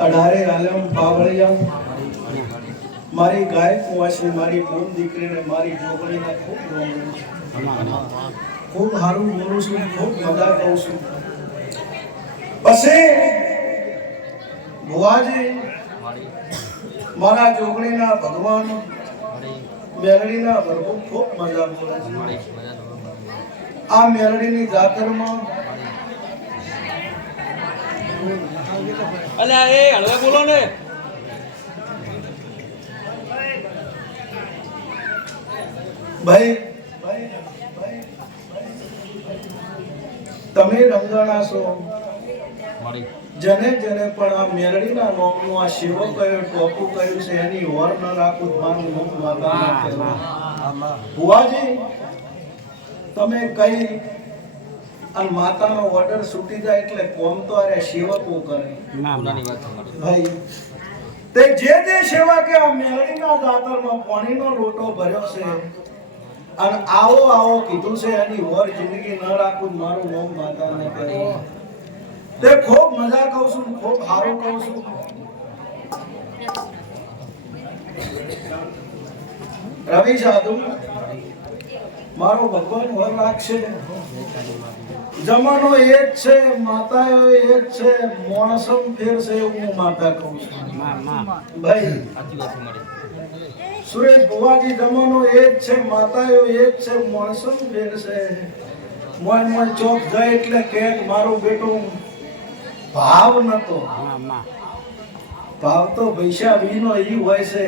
અઢારે આલમ પાવળિયા મારી ગાય કુવાસી મારી પૂન દીકરીને, મારી જોગણીને ખૂબ છું. ખૂબ સારું બોલું છું ખૂબ મજા કરું છું. પછી ભુવાજી, મારા જોગણીના ભગવાન, મેલડીના પ્રભુ ખૂબ મજા બોલે આ મેલડીની જાતરમાં અલ્યા એ હળવે બોલો ને. ભાઈ તમે રંગાણા છો. જેને જેને પણ આ મેરડીના નોમનું આ શિવો કયો ટોપું કયું છે એની ઓર ન રાખું મારું નોમ માતા ભુવાજી તમે કઈ અને માતાનો ઓર્ડર છૂટી જાય એટલે કોમ તો અરે સેવકો કરે. ભાઈ તે જે જે સેવા કે આ મેલડીના દાતરમાં પાણીનો લોટો ભર્યો છે અને આવો આવો કીધું છે એની વર જિંદગી ન રાખું મારું નામ માતાને કરે. તે ખૂબ મજા કહું છું ખૂબ સારું કહું છું. રવિ સાધુ મારો ભગવાન વર રાખશે. જમાનો એ જ છે માતાઓ એ જ છે મોણસમ ફેર છે હું માતા કહું છું. ભાઈ. સુરેશ ભુવાજી જમાનો એ જ છે માતાઓ એ જ છે મોણસમ ફેર છે. મોય મોય ચોક જાય એટલે કે મારું બેટું ભાવ નતો. ભાવ તો પૈસા વિનો ઈ હોય છે.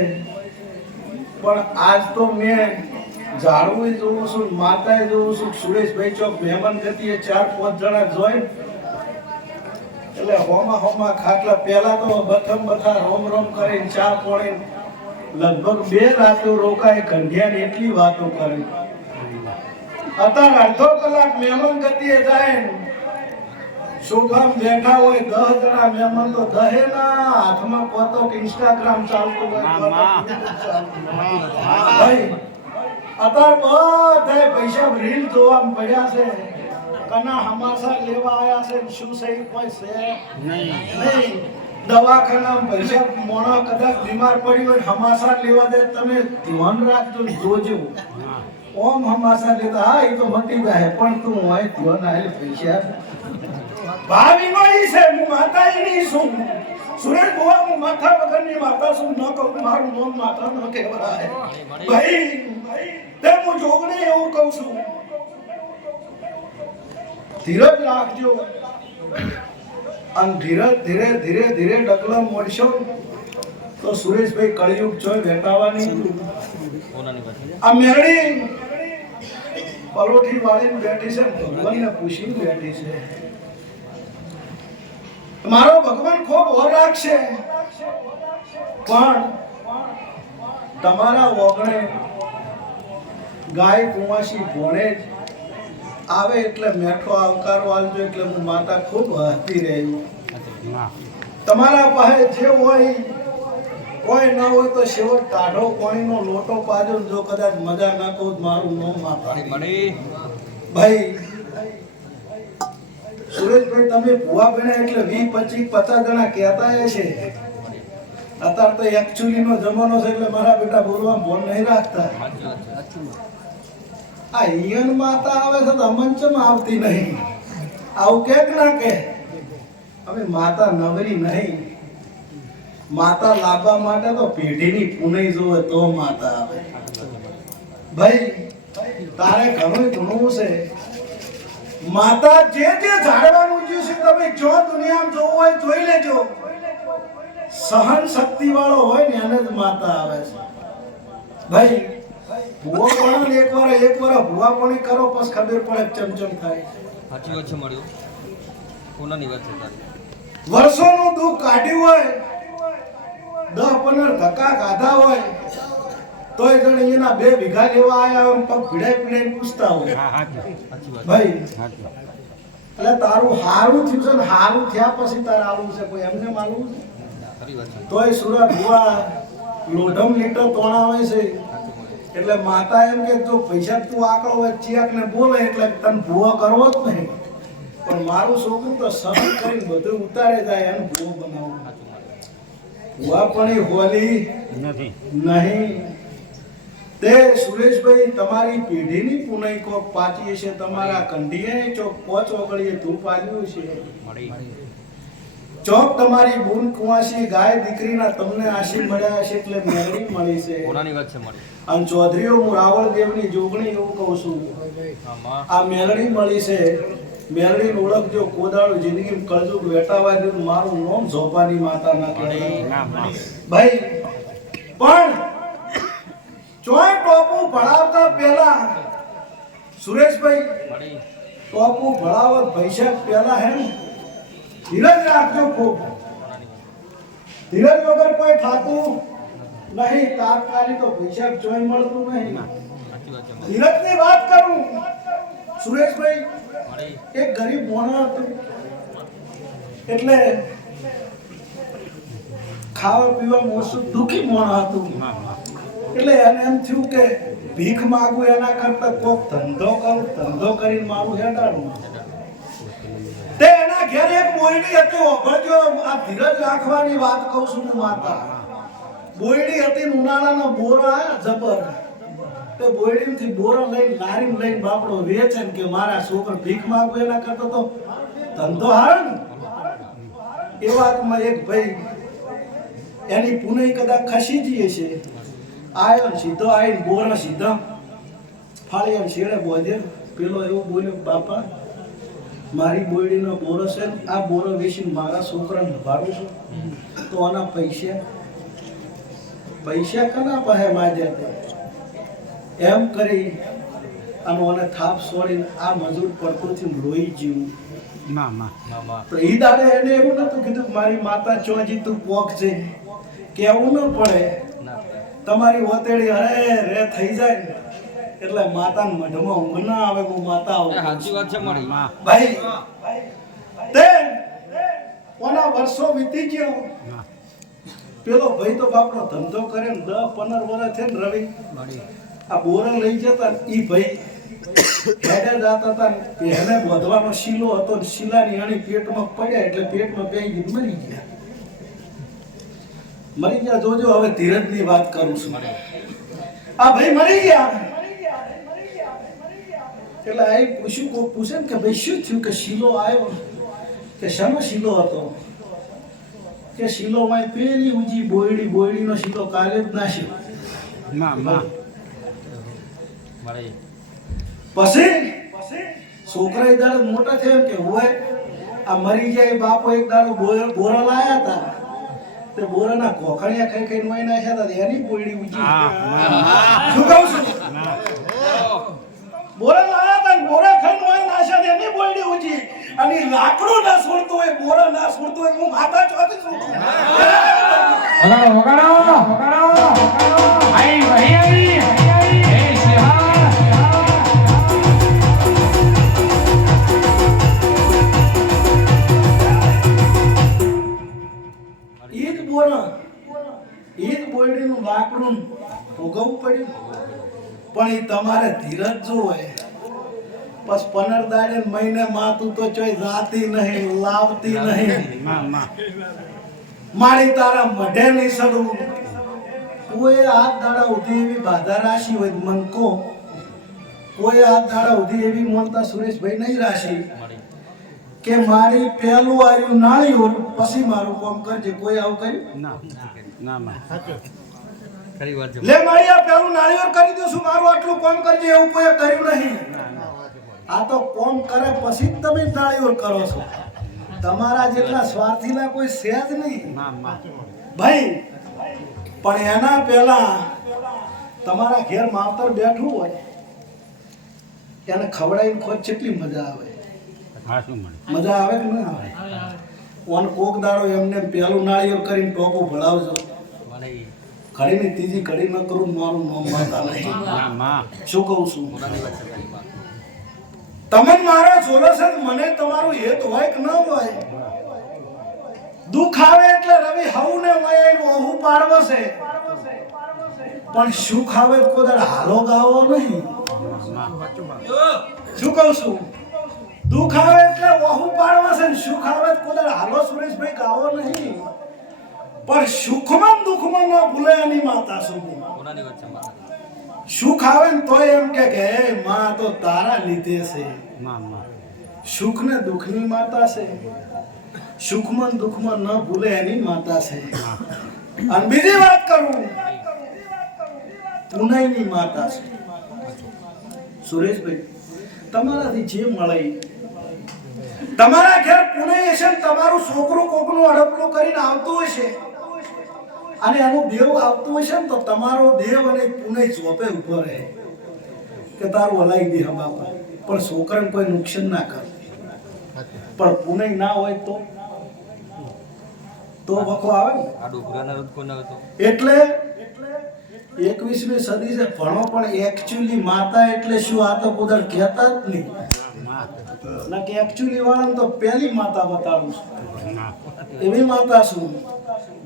પણ આજ તો મેં ઝાડવું જોઉં છું માતાએ જોઉં છું સુરેશભાઈ ચોક મહેમાન ગતિએ ચાર પાંચ જણા જોઈ. એટલે હોમા હોમા ખાટલા પહેલા તો બથમ બથા રોમ રોમ કરીને ચા પોણે. લગભગ બે રાતો રોકાય કંઢિયાની એટલી વાતો કરી. અત્યારે અડધો કલાક મહેમાન ગતિએ જાય શુભમ બેઠા હોય દસ જણા મહેમાન તો દહે ના હાથમાં પોતો ઇન્સ્ટાગ્રામ ચાલતું હોય. ભાઈ અત્યારે બધાય પૈસા રીલ જોવા પડ્યા છે. કના હમાસા લેવા આયા છે શું સહી કોઈ છે? નહીં. દવાખાના પૈસા મોણા કદાચ બીમાર પડી હોય હમાસા લેવા દે. તમે ધ્યાન રાખજો જોજો. ઓમ હમાસા લેતા. હા, એ તો મટી જાય, પણ તું હોય ધ્યાન આલે પૈસા. ભાવી નો છે, હું ની છું. સુરેશ બુવા હું માથા વગરની માતા છું ન કહું મારું નામ માતા ન કહેવાય? ભાઈ તે હું જોગણી એવું કહું છું. ધીરજ રાખજો. અને ધીરે ધીરે ધીરે ધીરે ડગલા મળશો તો સુરેશભાઈ કળિયુગ જોઈ વેટાવાની. આ મેરડી પલોઠી વાળીને બેઠી છે ભગવાનને પૂછીને બેઠી છે. મારો ભગવાન ખૂબ ઓર રાખશે પણ તમારા ઓગણે ગાય કુંવાસી ભોણે જ આવે એટલે મેઠો આવકારો આવજો એટલે હું માતા ખૂબ હસતી રહી. તમારા પાસે જે હોય કોઈ ના હોય તો શેવટ ટાઢો પાણીનો લોટો પાજો જો કદાચ મજા ના કહું મારું મોં મારી. ભાઈ સુરેશભાઈ, તમે ભૂવા બન્યા એટલે વીસ, પચીસ, પચાસ જણા કહેતા છે. અત્યારે તો એકચ્યુઅલી નો જમાનો છે એટલે મારા બેટા બોલવા ફોન નહીં રાખતા. આ ઈયન માતા આવે છે તો અમંચમ આવતી નહીં? આવું કે ના કે હવે માતા નવરી નહીં. માતા લાવવા માટે તો પેઢીની પુનઈ જોવે તો માતા આવે. ભાઈ, તારે ઘણું ઘણું છે. માતા જે જે ઝાડવાનું ઉજ્યું છે તમે જો દુનિયામાં જોવું હોય જોઈ લેજો સહન શક્તિ વાળો હોય ને એને જ માતા આવે છે ભાઈ ભૂવો પણ એક વાર એક વાર ભૂવા પણ કરો પછી ખબર પડે ચમચમ થાય સાચી વાત છે મારી. ગુનાની વાત છે તારી. વર્ષોનું દુઃખ કાઢ્યું હોય દસ પંદર ધક્કા ખાધા હોય તોય જણ એના બે વીઘા લેવા આયા હોય ને પગ પીડાઈ પીડાઈ પૂછતા હોય. ભાઈ એટલે તારું હારું થયું છે ને હારું થયા પછી તારે આવું છે કોઈ એમને માલું છે? તોય સુરત ભુવા લોઢમ લીટર તોણાવે છે. એટલે માતા એમ કે જો પૈસા તું આકડો હોય ચિયાક ને બોલે એટલે તને ભૂવો કરવો જ નહીં. પણ મારું છોકરું તો સહન કરીને બધું ઉતારે જાય એને ભૂવો બનાવવું વાપણી હોલી નથી. નહીં. તે સુરેશભાઈ તમારી પેઢીની પુનઈ કોક પાચી છે તમારા કંઢીએ ચોક પોચ ઓગળીએ ધૂપ આવ્યું છે ચોક તમારી બૂન કુવાસી ગાય દીકરીના તમને આશીર્ મળ્યા છે એટલે મેળવી મળી છે. કોનાની વાત છે મળી અને ચૌધરીઓ હું રાવળ દેવની જોગણી એવું કહું છું. આ મેલડી મળી છે. મેરડી ઓળખ જો કોદાળું જિંદગી કળજુગ વેટાવા મારું નામ ઝોપાની માતા ના ભાઈ પણ ચોય ટોપુ ભણાવતા પહેલા સુરેશભાઈ ટોપુ ભણાવત પૈસા પહેલા હે ધીરજ રાખજો ખૂબ. ધીરજ વગર કોઈ થાતું નહીં તાત્કાલિક તો પૈસા ચોય મળતું નહીં. ધીરજની વાત કરું. સુરેશભાઈ એક ગરીબ મોણો હતું. એટલે ખાવા પીવા મોસું દુખી મોણો હતું. એટલે એને એમ થયું કે ભીખ માગું એના કરતા કોક ધંધો કરું, ધંધો કરીને મારું હેડાડું તે એના ઘેર એક મોયડી હતી ઓભળજો આ ધીરજ રાખવાની વાત કહું છું હું માતા. બોયડી હતી ઉનાળાનો બોરો, જબર. તે બોયડીમાંથી બોરો લઈને લારીમાં લઈને બાપડો વેચે કે મારા છોકરા ભીખ માગું એના કરતો તો ધંધો હારે એ વાતમાં એક ભાઈ એની પુનઈ કદાચ ખસી જઈએ છે આયો ને સીધો આવીને બોરા ફાળી એમ છેડે બોધે પેલો એવું બોલ્યો બાપા મારી બોયડીનો બોરો છે ને આ બોરો વેચીને મારા છોકરાને ભાડું છું. તો આના પૈસા પૈસા કના પાસે માજ્યા એમ કરી અને ઓને થાપ છોડીને આ મજૂર પડતોથી લોહી જીવું. ના ના. ઈ દાડે એને એવું નતું કીધું મારી માતા ચોજી તું પોક છે. કેવું ન પડે. તમારી ઓતેડી અરે રે થઈ જાય. ને એટલે માતાના મઢમાં ઊંઘ ના આવે હું માતા આવું. સાચી વાત છે મળી ના ભાઈ તે કોના વર્ષો વીતી ગયો? પેલો ભાઈ તો બાપનો ધંધો કરે ને દસ પંદર વર્ષ છે ને રવિ. આ બોરા લઈ જતા ઈ ભાઈ હેડે જાતા હતા ને કે એને વધવાનો શીલો હતો શીલા શીલાની અણી પેટમાં પડ્યા એટલે પેટમાં બે મરી ગયા. મરી ગયા જોજો હવે ધીરજની વાત કરું છું. મને આ ભાઈ મરી ગયા. એટલે આ પૂછ્યું કોઈ પૂછે ને કે ભાઈ શું થયું કે શીલો આવ્યો? કે શાનો શીલો હતો? કે શીલો માં પેલી ઊંચી બોયડી બોયડીનો શીલો કાલે જ નાશ્યો ના ના. મળી પછી? છોકરા એ દાડો મોટા થયા કે હોય? આ મરી જાય બાપો એક દાડો બોરા લાયા હતા. તે બોરાના કોખણિયા ખાઈ ખાઈને મોઈ નાખ્યા હતા એની હા ના શું કહું છું? બોરા લાયા હતા બોરા ખાઈને મોઈ નાખ્યા હતા એની બોયડી ઊંચી અને લાકડું ના છોડતું હોય બોરા ના છોડતું હોય હું માતા ચોથી છોડું વગાડો. વગાડો વગાડો. આઈ વહી બોયડીનું ભોગવવું પડ્યું પણ એ તમારે ધીરજ જોવે. હોય બસ પંદર દાડે મહિને માતું તો ચોય જાતી નહીં લાવતી નહીં. મારી તારા મઢે નહીં સડવું. કોઈ હાથ દાડા ઉધી એવી બાધા રાશી હોય મન કો કોઈ હાથ દાડા ઉધી એવી મનતા સુરેશભાઈ નહીં રાશી. કે મારી પહેલું આવ્યું હોય પછી મારું કામ કરજે. કોઈ આવું કર્યું? ના ના ના. ખરી વાત લે મારી આ પહેલું નાળિયેર કરી દઉં છું મારું આટલું કોમ કરજે એવું કોઈ કર્યું નહીં? આ તો કોમ કરે પછી જ તમે નાળિયેર કરો છો. તમારા જેટલા સ્વાર્થીના કોઈ છે જ નહીં. ભાઈ પણ એના પહેલા તમારા ઘેર માવતર બેઠું હોય એને ખવડાવીને ખોજ કેટલી મજા આવે? હા શું મળે? મજા આવે કે ના આવે? ઓન કોક દાડો એમને પહેલું નાળિયેર કરીને ટોપું ભળાવજો ઘડીની ત્રીજી ઘડી ન કરું મારું નામ માતા નહીં. ના ના શું કહું છું? તમે મારા જોલો છે ને મને તમારું હેત હોય કે ન હોય? દુઃખ આવે એટલે રવિ હવને વય ઓહું પાડવો છે. પણ સુખ આવે કોદર હાલો ગાવો નહીં. શું કહું છું? દુખ આવે એટલે ઓહું પાડવા છે ને સુખ આવે તો કોઈ દાડો હાલો સુરેશભાઈ ગાવો નહીં. પણ સુખમાં દુઃખમાં ના ભૂલે એની માતા માતા. સુખ આવે ને તોય એમ કે કે માં તો તારા લીધે છે. સુખ ને દુઃખની માતા છે. સુખમાં દુઃખમાં ન ભૂલે એની માતા છે. અને બીજી વાત કરું. પુનયની માતા છે. સુરેશભાઈ તમારાથી જે મળે તમારા ઘેર પુનય હશે ને તમારું છોકરું કોકનું અડપલું કરીને આવતું હશે. અને એનું દેવ આવતું હશે ને તો તમારો દેવ અને પુનય ચોપે ઊભો રહે કે તારું હલાઈ દે બાપા. પણ છોકરાને કોઈ નુકસાન ના કરે. પણ પુનય ના હોય તો? તો વખો આવે ને? એટલે એકવીસમી સદી છે ભણો પણ એકચ્યુઅલી માતા એટલે શું આ તો કુદર કહેતા જ નહીં. ના કે એકચ્યુઅલી વાળાને તો પહેલી માતા બતાડું છું. એવી માતા છું.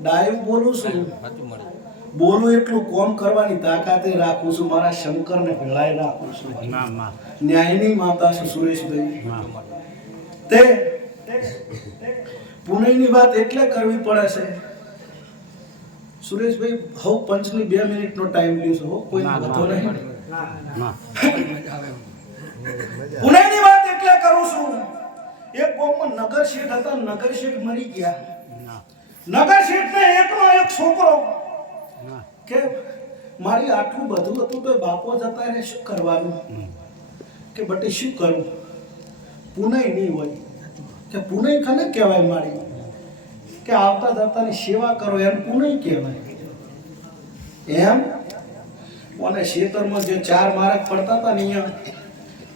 ડાયમ બોલું છું. બોલું એટલું કોમ કરવાની તાકાતે રાખું છું. મારા શંકરને ભેળાઈ રાખું છું. ન્યાયની માતા છું સુરેશભાઈ. તે પુણેની વાત એટલે કરવી પડે છે. સુરેશભાઈ હવ પંચની બે મિનિટનો ટાઈમ લ્યો છો કોઈ ના. નહીં. પુણેની વાત એટલે કરું છું. એક ગામમાં નગર શેઠ હતા નગર શેઠ મરી ગયા. નગર શેઠ ને એકનો એક છોકરો કે મારી આટલું બધું હતું તો બાપો જતા એને શું કરવાનું? કે બટે શું કરું? પુણે નહીં હોય. કે પુનય કને કહેવાય મારી? કે આવતા જતાની સેવા કરો એમ પુણે કહેવાય. એમ? અને ખેતરમાં જે ચાર માર્ક પડતા હતા ને અહીંયા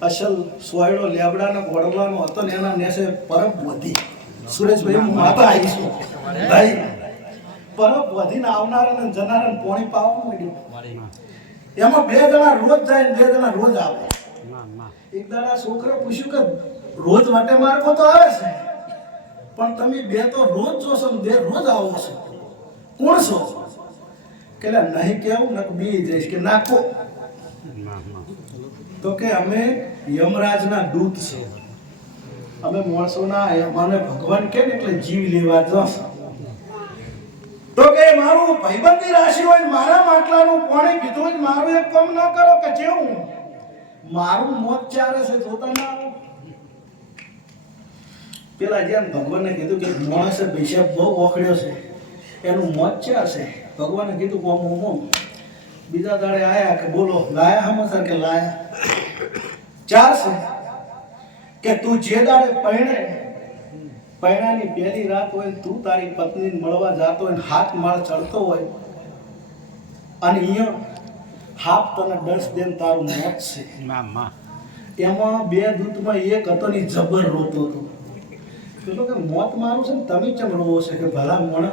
અસલ સોયડો લેબડાનો ગોડવાનો હતો ને એના નેસે પરબ વધી. સુરેશભાઈ, હું માતા આવીશું ભાઈ, પરબ વધીને આવનારાને ને જનારાને પોણી પાવા માંડ્યું. એમાં બે જણા રોજ જાય બે જણા રોજ આવે. એક દાડા છોકરો પૂછ્યું કે રોજ માટે માર્કો તો આવે છે. પણ તમે બે તો રોજ જોશો ને બે રોજ આવો છો. કોણ છો? કે નહીં કેવું ને બી જઈશ કે નાખો તો કે અમે યમરાજના દૂત છે અમે માણસોના મને ભગવાન કેમ એટલે જીવ લેવા જશો તો કે મારું ભાઈબંધી રાશિ હોય મારા માટલાનું પાણી પીધું હોય મારું એક કામ ના કરો કે જેવું મારું મોત ચારે છે જોતા ના પેલા જેમ ભગવાને કીધું કે માણસે પૈસા બહુ ઓખડ્યો છે, એનું મોત ચાર છે. ભગવાને કીધું કોમ ઓમો. બીજા દાડે આયા કે બોલો લાયા હમસર કે લાયા? ચાર છે. કે તું જે દાડે પરણે પૈણાની પહેલી રાત હોય તું તારી પત્નીને મળવા જાતો હોય ને હાથ માળ ચડતો હોય અને અહીંયા હાફ તને દસ દેન તારું મોત છે. એમાં બે દૂતમાં એક હતો ને જબર રોતો હતો. પેલો કે મોત મારું છે ને તમે કેમ રોવો છે? કે ભલા મોણ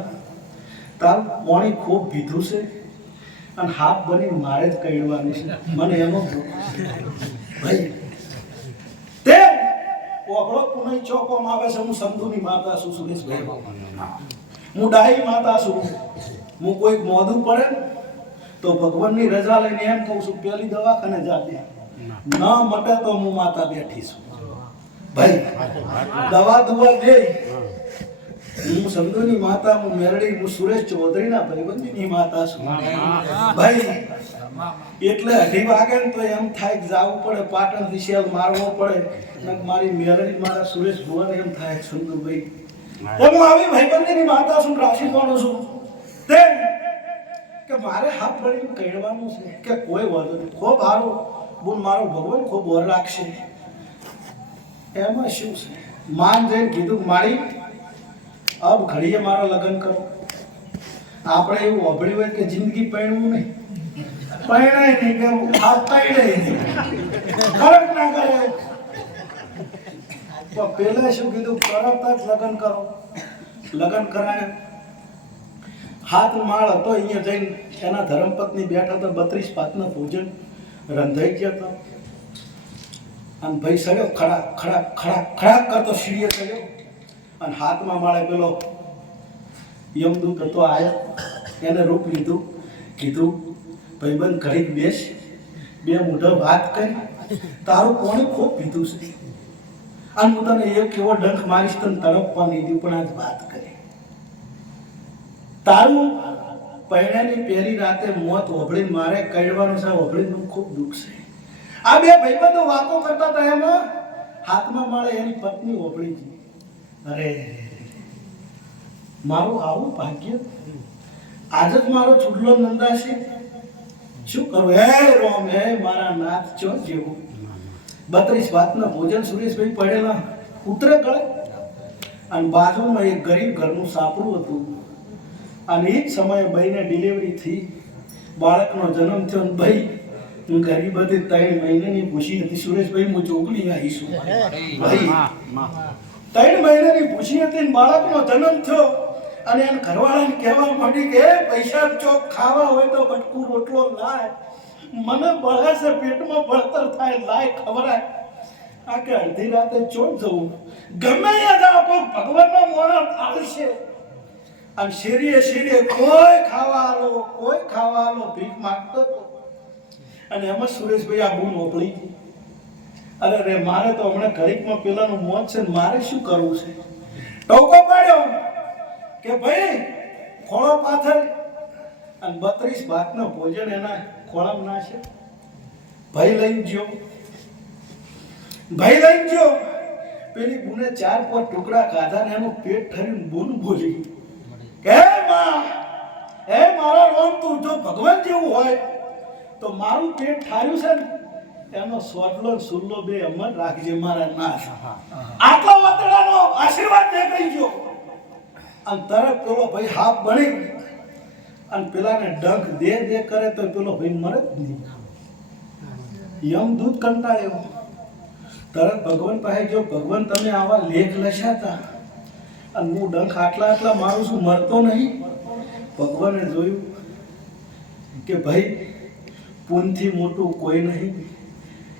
તારું પાણી ખૂબ પીધું છે. અને હાફ બની મારે જ કહેવાની છે. મને એનો ભાઈ, તે ઓગળો પુનઈ ચોકવામાં આવે છે. હું સંધુની માતા છું, સુરેશભાઈ. હું ડાહી માતા છું. હું કોઈક મોઢું પડે તો ભગવાનની રજા લઈને એમ કહું છું, પેલી દવાખાને જાતે ન મટે તો હું માતા બેઠી છું. ભાઈ, દવા દુવા દે. હું સંધુની માતા હું મેરડી હું સુરેશ ચૌધરીના ભાઈબંધીની માતા છું. ભાઈ એટલે અઢી વાગે ને તો એમ થાય કે જાવું પડે પાટણ શેલ મારવો પડે. મારી મેરડી મારા સુરેશ ભુવન એમ થાય સંધુભાઈ તો હું આવી ભાઈબંધીની માતા છું રાશિ કોણ છું. તે કે મારે હાથ ભરીને કહેવાનું છે કે કોઈ વાંધો નહીં. ખૂબ હારો બોલ મારો ભગવાન ખૂબ ઓર રાખશે. એમાં શું છે? માન જઈને કીધું મારી અબ ઘડીએ મારા લગ્ન કરો. આપણે એવું અભળ્યું હોય કે જિંદગી પૈણવું નહીં. પરણાય નહીં કે આ પૈણાય નહીં. ફરક ના કરે તો પહેલા શું કીધું? તરત જ લગ્ન કરો. લગ્ન કરાય. હાથ માળ હતો અહીંયા જઈને. એના ધર્મપત્ની બેઠા તો બત્રીસ પાતનું ભોજન રંધાઈ ગયા હતા. અને ભાઈ સડ્યો ખડા ખડા ખડા ખડા કરતો સીડીએ ચડ્યો અને હાથમાં માળે પેલો યમદૂત હતો, આયો એને રૂપ લીધું, કીધું ભાઈબંધ ઘડીક બેસ, બે મોઢા વાત કરી, તારું કોણે ખૂબ પીધું છે. અને હું તને એક એવો ડંખ મારીશ, તને તડપવા નહીં દીધું પણ આજ વાત કરી. તારું પૈણાની પહેલી રાતે મોત ઓભળીને મારે કડવાનું છે ઓભળીને ખૂબ દુઃખ છે. આ બે ભાઈબંધો વાતો કરતા હતા એમાં, હાથમાં માળે એની પત્ની ઓભળી ગઈ. અરે મારું આવું ભાગ્ય આજ જ મારો ચૂડલો નંદાશે શું કરું? હે રોમ હે મારા નાથ ચો જેવું. બત્રીસ વાતના ભોજન સુરેશભાઈ પડેલા. ઉતરે ગળે. અને બાજુમાં એક ગરીબ ઘરનું સાપડું હતું. અને એ જ સમયે ભાઈને ડિલિવરી થઈ બાળકનો જન્મ થયો. અને ભાઈ હું ગરીબ હતી ત્રણ મહિનાની પૂછી હતી. સુરેશભાઈ હું ચોકડી આવીશું. ભાઈ ત્રણ મહિનાની પૂછી હતી બાળકનો જન્મ થયો. અને એને ઘરવાળાને કહેવા માંડી કે "એ પૈસા ચોક ખાવા હોય તો બટકું રોટલો લાય. મને બળાશે પેટમાં બળતર થાય, લાય, ખવરાય. આ કે અડધી રાતે ચોટ જવું. ગમે એ જાઓ કોઈ ભગવાનનો મોણસ આવશે અને શેરીએ શેરીએ, કોઈ ખાવા આલો, કોઈ ખાવા આલો, ભીખ માંગતો હતો અને એમાં સુરેશભાઈ આ બૂમ ઓપળી અરે રે મારે તો હમણાં ઘડીકમાં પેલાનું મોત છે ને મારે શું કરવું છે? ટોકો પાડ્યો કે ભાઈ, ખોળો પાથર અને બત્રીસ ભાતનો ભોજન એના ખોળામાં નાશે ભાઈ લઈને ગયો. ભાઈ લઈને ગયો. પેલી બુને ચાર પાંચ ટુકડા ખાધા ને એનું પેટ ઠરીને બુન બોલી કે માં, હે મારા રોમ તું, જો ભગવાન જેવું હોય, તો મારું પેટ ઠાર્યું છે ને એનો સોટલો સુલ્લો બે અમર રાખજે મારા ના આટલો વતડાનો આશીર્વાદ દે કહી ગયો અને તરત પેલો ભાઈ હાફ બની અને પેલાને ડંખ દે દે કરે તો પેલો ભાઈ મરે જ નહીં. યમ દૂધ કંટાળ્યો. તરત ભગવાન પાસે જો ભગવાન તમે આવા લેખ લખ્યા હતા. અને હું ડંખ આટલા આટલા મારું છું મરતો નહીં. ભગવાને જોયું કે ભાઈ પૂનથી મોટું કોઈ નહીં.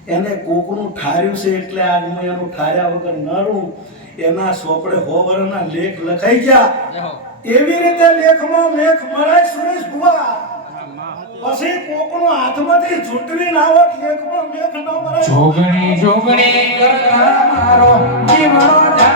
એને કોકનું ઠાર્યું છે એટલે આજ હું એનું ઠાર્યા વગર નરું એના સોપડે હોવરના લેખ લખાઈ ગયા. એવી રીતે લેખમાં લેખ મળાય સુરેશ બુવા પછી કોકનો હાથમાંથી ઝૂંટવી ના હોત લેખમાં મેખ ન મળાય જોગણી જોગણી કરતા મારો જીવડો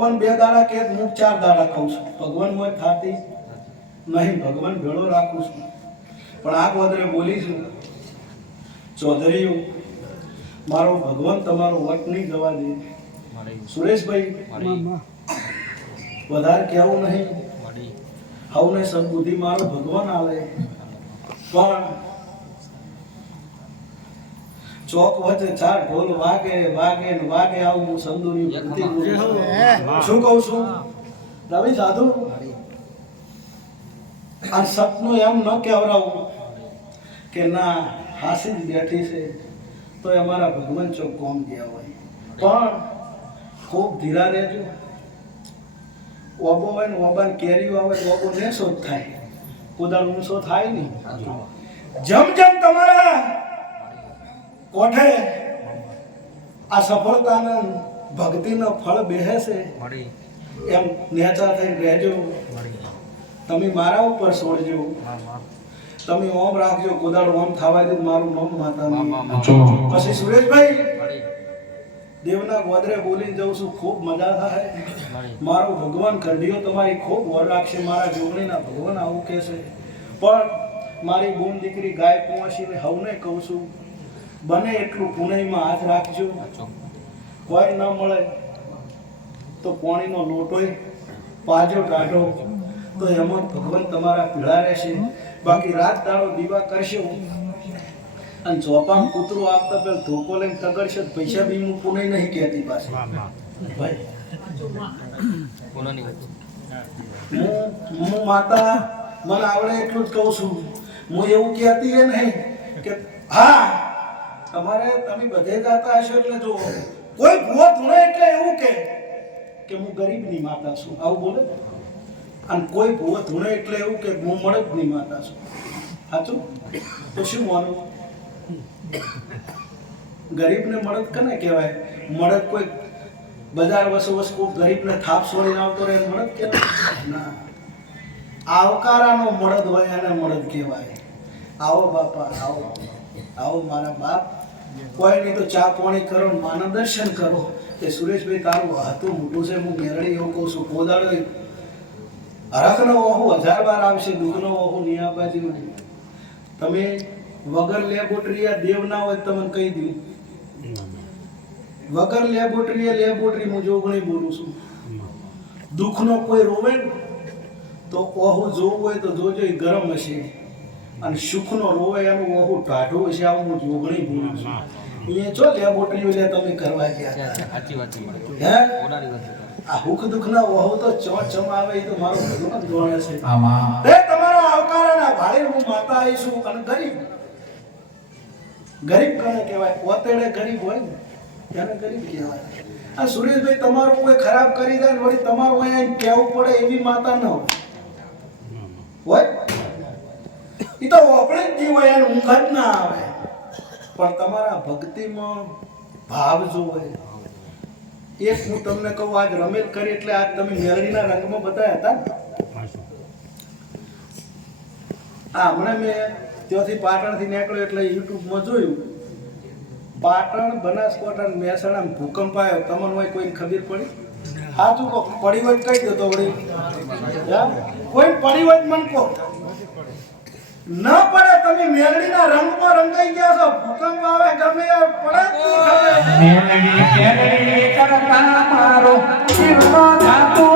ભગવાન બે દાડા કે હું ચાર દાડા ખાઉં છું. ભગવાન મોય ખાતી નહીં ભગવાન ભેળો રાખું છું. પણ આ વધારે બોલી છું ચૌધરીઓ મારો ભગવાન તમારો વટ નહીં જવા દે. સુરેશભાઈ વધારે કહેવું નહીં. મળી હવને સદબુદ્ધિ મારો ભગવાન આવે પણ ચોક વચ્ચે ચાર ઢોલ વાગે વાગે ને વાગે આવું હું ભૂલતી બોલું શું કહું છું? રવિ સાધુ આ સપનું એમ ન કહેવરાવું કે ના હાસી જ બેઠી છે. તો એ અમારા ભગવાન ચોક કોમ ગયા હોય. પણ ખૂબ ધીરા રહેજો. ઓબો હોય ને ઓબાને કેરીઓ આવે તો ઓબો ને શોધ થાય. કોદાળ ઊંચો થાય નહીં. જેમ જેમ તમારા કોઠે? આ સફળતાને ભક્તિનો ફળ બેહે છે એમ નેચા થઈને રહેજો. તમે મારા ઉપર છોડજો તમે ઓમ રાખજો. કોદાળ ઓમ થવા દે મારું નામ માતા પછી સુરેશભાઈ? દેવના ગોદરે બોલી જઉં છું. ખૂબ મજા થાય. મારો ભગવાન કંઢીઓ તમારી ખૂબ વર રાખશે. મારા જોગણીના ભગવાન આવું કહેશે. પણ મારી બોન દીકરી ગાય કુંવાસીને હવને કહું છું બને એટલું પુણેમાં હાથ રાખજો. કોઈ ન મળે તો પાણીનો લોટોય પાજો કાઢો. તો એમાં ભગવાન તમારા પીળા રહેશે. બાકી રાત દાડો દીવા કરશો અને ચોપામ કૂતરું આપતા પેલા ધોકો લઈને તગડશે પૈસા બી હું પુણે નહીં કહેતી ભાઈ. હું હું માતા મને આવડે એટલું જ કહું છું. હું એવું કહેતી એ નહીં કે હા તમારે તમે બધે ગાતા હશો એટલે જો કોઈ ભૂવો ધૂણે એટલે એવું કે કે હું ગરીબની માતા છું. આવું બોલે? અને કોઈ ભૂવો ધૂણે એટલે એવું કે, હું મળદની માતા છું. સાચું? તો શું માનું? ગરીબને મળદ કને કહેવાય? મળદ કોઈ બજાર વસો વસ કોઈ ગરીબને થાપ છોડીને આવતો રહે, મળદ કહેવાય? ના. આવકારાનો મળદ હોય એને મળદ કહેવાય. આવો બાપા, આવો. આવો મારા બાપ. કોઈ નહીં તો ચા પાણી કરો ને દર્શન કરો. કે સુરેશભાઈ તારું હતું મોટું છે, હું મેરણી એવું કહું છું કોદાળો હરખનો વહુ, હજાર વાર આવશે દુઃખનો વહુ નિયાબાજી તમે વગર લેબોરેટરી દેવ ના હોય તમને કહી દઉં. વગર લેબોરેટરી લેબોરેટરી, હું જોગણી બોલું છું. દુઃખનો કોઈ રોવે તો ઓહો જોવું હોય તો જોજો ગરમ હશે. અને સુખનો રોવે એનું ઓહુ ટાઢો છે આવું હું જોગણી બોલું છું. એ જો લેબોરેટરી એટલે તમે કરવા ગયા સાચી વાત છે હે? આ હુખ દુખના ઓહો તો ચો ચમ આવે એ તો મારો ભગવાન જોણે છે. આમાં. એ તમારો આવકારના ભાડે હું માતા આવીશું અને ગરીબ. ગરીબ કોને કહેવાય? પોતેડે ગરીબ હોય ને તેને ગરીબ કહેવાય. આ સુરેશભાઈ તમારું કોઈ ખરાબ કરી દે ને વળી તમારું અહીંયા કહેવું પડે એવી માતા ન હોય. હોય? એ તો આપણે જ જીવ એને ઊંઘ જ ના આવે. પણ તમારા ભક્તિમાં ભાવ જો હોય એક હું તમને કહું, આજ રમેલ કરી એટલે આજ તમે મેલડીના રંગમાં બતાવ્યા હતા આ હમણાં મેં ત્યાંથી પાટણથી નીકળ્યો એટલે યુટ્યુબમાં જોયું. પાટણ, બનાસકાંઠા મહેસાણા ભૂકંપ આવ્યો. તમને હોય કોઈને ખબર પડી? સાચું કહો પડી હોય કહી દો તો વળી. કોઈ પડી હોય મને કહો. ન પડે તમે મેલડીના રંગમાં રંગાઈ ગયા છો. ભૂકંપ આવે ગમે પડે નહીં મેલડી કરતા મારો જીવનો જાતો